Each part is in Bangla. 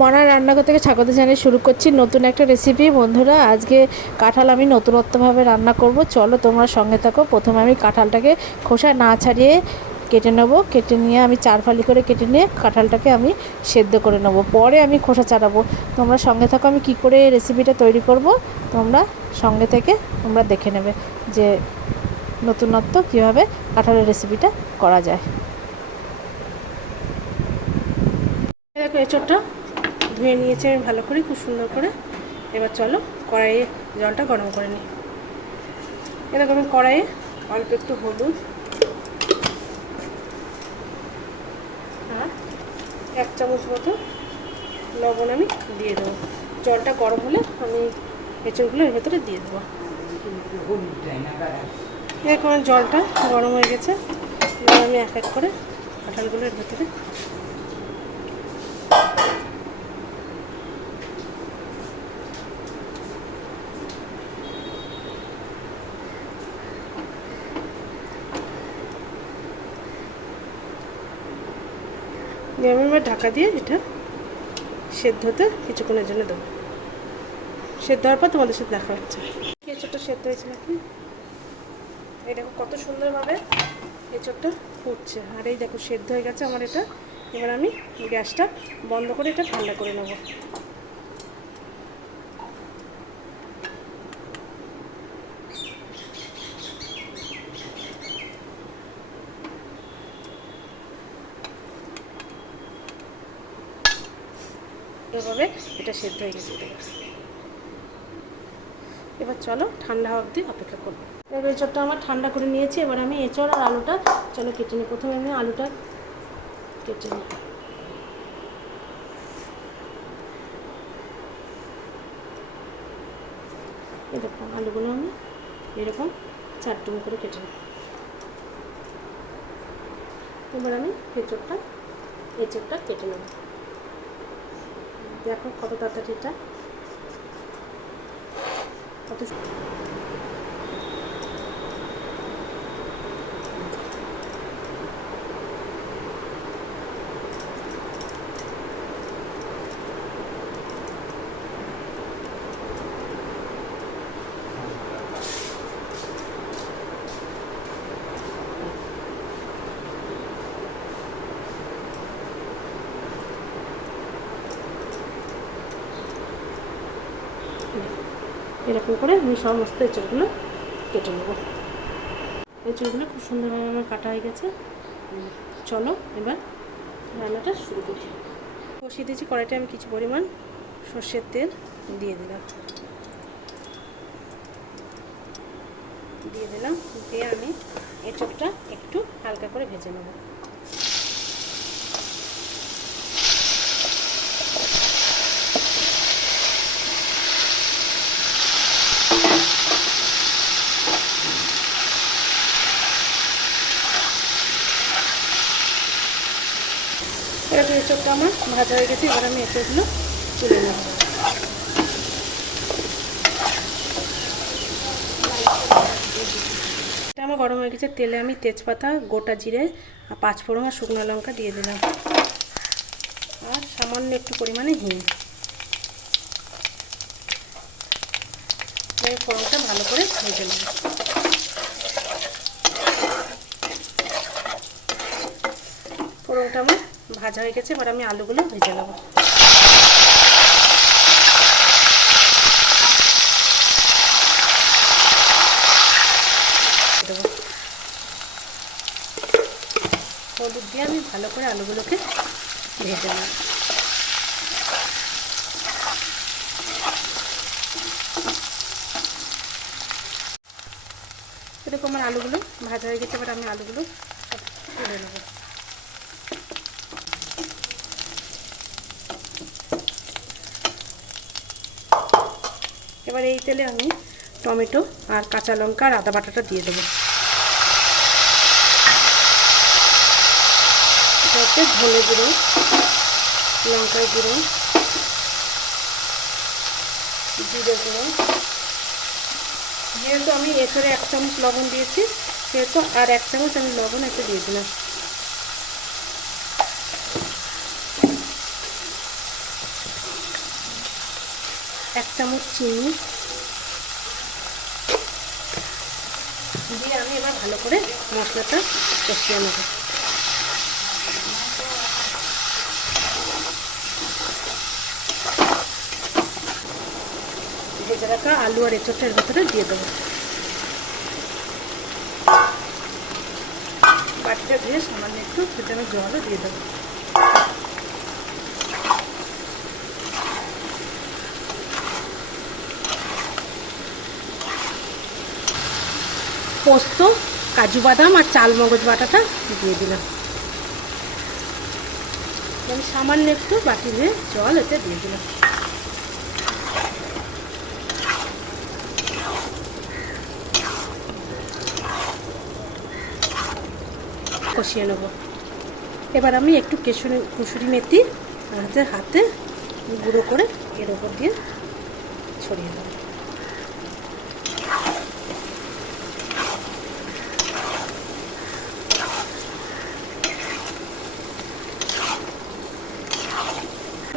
মনা রান্নাঘর থেকে স্বাগত জানিয়ে শুরু করছি নতুন একটা রেসিপি। বন্ধুরা, আজকে কাঁঠাল আমি নতুনত্বভাবে রান্না করব। চলো তোমরা সঙ্গে থাকো। প্রথমে আমি কাঁঠালটাকে খোসা না ছাড়িয়ে কেটে নেবো। কেটে নিয়ে আমি 4 ফালি করে কেটে নিয়ে কাঁঠালটাকে আমি সেদ্ধ করে নেবো। পরে আমি খোসা ছাড়াবো। তোমরা সঙ্গে থাকো, আমি কি করে রেসিপিটা তৈরি করব। তোমরা সঙ্গে থেকে তোমরা দেখে নেবে যে নতুনত্ব কীভাবে কাঁঠালের রেসিপিটা করা যায়। দেখো, এঁচোড়টা ধুয়ে নিয়েছি আমি ভালো করে, খুব সুন্দর করে। এবার চলো কড়াইয়ে জলটা গরম করে নিই। এরকম আমি কড়াইয়ে অল্প একটু হলুদ আর 1 চামচ মতো লবণ আমি দিয়ে দেবো। জলটা গরম হলে আমি এঁচোড়গুলো এর ভেতরে দিয়ে দেবো। এরকম জলটা গরম হয়ে গেছে। এবার আমি এক এক করে কাঁঠালগুলো এর ভেতরে আমি এবার ঢাকা দিয়ে এটা সেদ্ধ হতে কিছুক্ষণের জন্য দেবো। সেদ্ধ হওয়ার পর তোমাদের সাথে দেখা হচ্ছে। এঁচোড়টা সেদ্ধ হয়েছে নাকি, এই দেখো কত সুন্দরভাবে এঁচোড়টা ফুটছে। আর এই দেখো সেদ্ধ হয়ে গেছে আমার এটা। এবার আমি গ্যাসটা বন্ধ করে এটা ঠান্ডা করে নেব। এভাবে এটা সেদ্ধ হয়ে গেছে। এবার চলো ঠান্ডা হওয়া অবধি অপেক্ষা করবো। এবার এঁচোড়টা আমার ঠান্ডা করে নিয়েছি। এবার আমি এঁচোড় আর আলুটা চলো কেটে নিই। প্রথমে আমি আলুটা কেটে নিই। এরকম আলুগুলো আমি এরকম 4 টুকরো করে কেটে নিই। এবার আমি এঁচোড়টা কেটে নেব। দেখো কত তাড়াতাড়ি এটা কত। এরকম করে আমি সমস্ত এঁচোড়গুলো কেটে নেব। এঁচোড়গুলো খুব সুন্দরভাবে আমার কাটা হয়ে গেছে। চলো এবার রান্নাটা শুরু করি। বসিয়ে দিয়েছি কড়াইতে, আমি কিছু পরিমাণ সর্ষের তেল দিয়ে দিলাম। দিয়ে আমি এঁচোড়টা একটু হালকা করে ভেজে নেব। এরকম এঁচোড়টা আমার ভাজা হয়ে গেছে। এবার আমি এঁচোড়গুলো তুলে নেব। এটা আমার গরম হয়ে গেছে। তেলে আমি তেজপাতা, গোটা জিরে, 5 ফোড়ন আর শুকনো লঙ্কা দিয়ে দিলাম। আর সামান্য একটু পরিমাণে হিং। এই ফোড়নটা ভালো করে ভেজে নেব। ফোড়নটা আমার ভাজা হয়ে গেছে। এবার আমি আলুগুলো ভেজে নেব। হলুদ দিয়ে আমি ভালো করে আলুগুলোকে ভেজে নেব। এরকম আমার আলুগুলো ভাজা হয়ে গেছে। এবার আমি আলুগুলো তুলে নেব। এবার এই তেলে আমি টমেটো আর কাঁচা লঙ্কা আর আদা বাটাটা দিয়ে দেবো। এটা হচ্ছে ধনে গুঁড়ো, লঙ্কার গুঁড়ো, জিরে গুঁড়ো। যেহেতু আমি এঁচোড়ে 1 চামচ লবণ দিয়েছি, সেহেতু আর 1 চামচ আমি লবণ একটু দিয়ে দিলাম। 1 চামচ চিনি দিয়ে আমি এবার ভালো করে মশলাটা কষিয়ে নেব। ভেজে রাখা আলু আর এঁচোড়টা এর ভেতরে দিয়ে দেবো। বাটিটা দিয়ে সামান্য একটু ফেটানো জলও দিয়ে দেবো। পোস্ত, কাজু বাদাম আর চাল মগজ বাটাটা দিয়ে দিলাম। আমি সামান্য একটু বাটি দিয়ে জল এতে দিয়ে দিলাম। কষিয়ে নেব। এবার আমি একটু কসুরি মেথি হাতে গুঁড়ো করে এর ওপর দিয়ে ছড়িয়ে দেবো।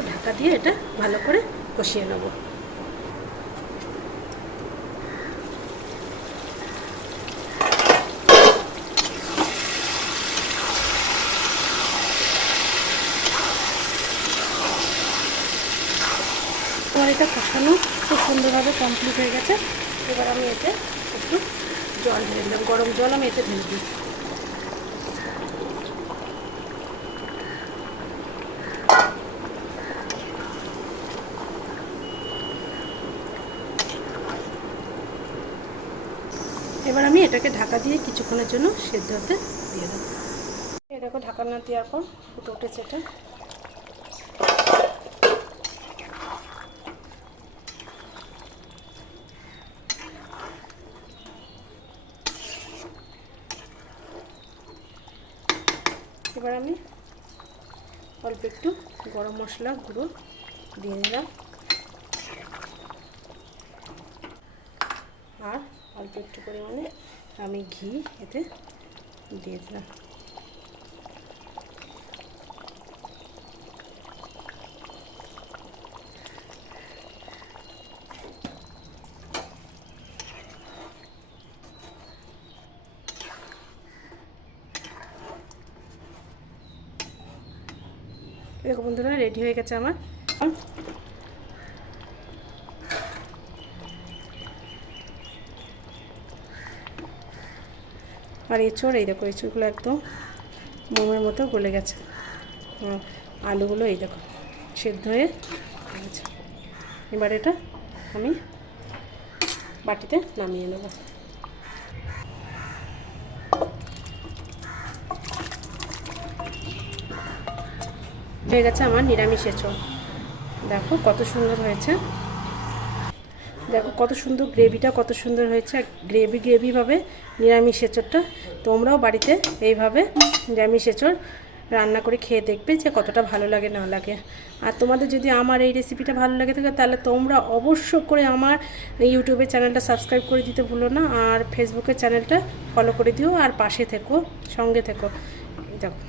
ঢাকা দিয়ে এটা ভালো করে কষিয়ে নেব। আমার এটা কষানো খুব সুন্দরভাবে কমপ্লিট হয়ে গেছে। এবার আমি এতে একটু জল ঢেলে দিলাম, গরম জল আমি এতে ঢেলে দিই। এবার আমি এটাকে ঢাকা দিয়ে কিছুক্ষণের জন্য সেদ্ধ হতে দিয়ে দেবো। এই দেখো ঢাকা না দেওয়ার পর ফুটে উঠেছে এটা। এবার আমি অল্প একটু গরম মশলা গুঁড়ো দিয়ে দিলাম আর অল্প একটু পরিমাণে আমি ঘি এতে দিয়ে দিলাম। দেখো বন্ধুরা রেডি হয়ে গেছে আমার। আর এঁচড়, এই দেখো এঁচড়গুলো একদম মোমের মতো গলে গেছে। আলুগুলো এই দেখো সেদ্ধ হয়ে গেছে। এবার এটা আমি বাটিতে নামিয়ে নেব। হয়ে গেছে আমার নিরামিষ এঁচড়। দেখো কত সুন্দর হয়েছে, দেখো কত সুন্দর গ্রেভিটা, কত সুন্দর হয়েছে। গ্রেভিভাবে নিরামিষ এঁচড়টা তোমরাও বাড়িতে এইভাবে নিরামিষ এঁচড় রান্না করে খেয়ে দেখবে যে কতটা ভালো লাগে না লাগে। আর তোমাদের যদি আমার এই রেসিপিটা ভালো লাগে থাকে তাহলে তোমরা অবশ্য করে আমার ইউটিউবের চ্যানেলটা সাবস্ক্রাইব করে দিতে ভুলো না, আর ফেসবুকের চ্যানেলটা ফলো করে দিও, আর পাশে থেকো, সঙ্গে থেকো। দেখো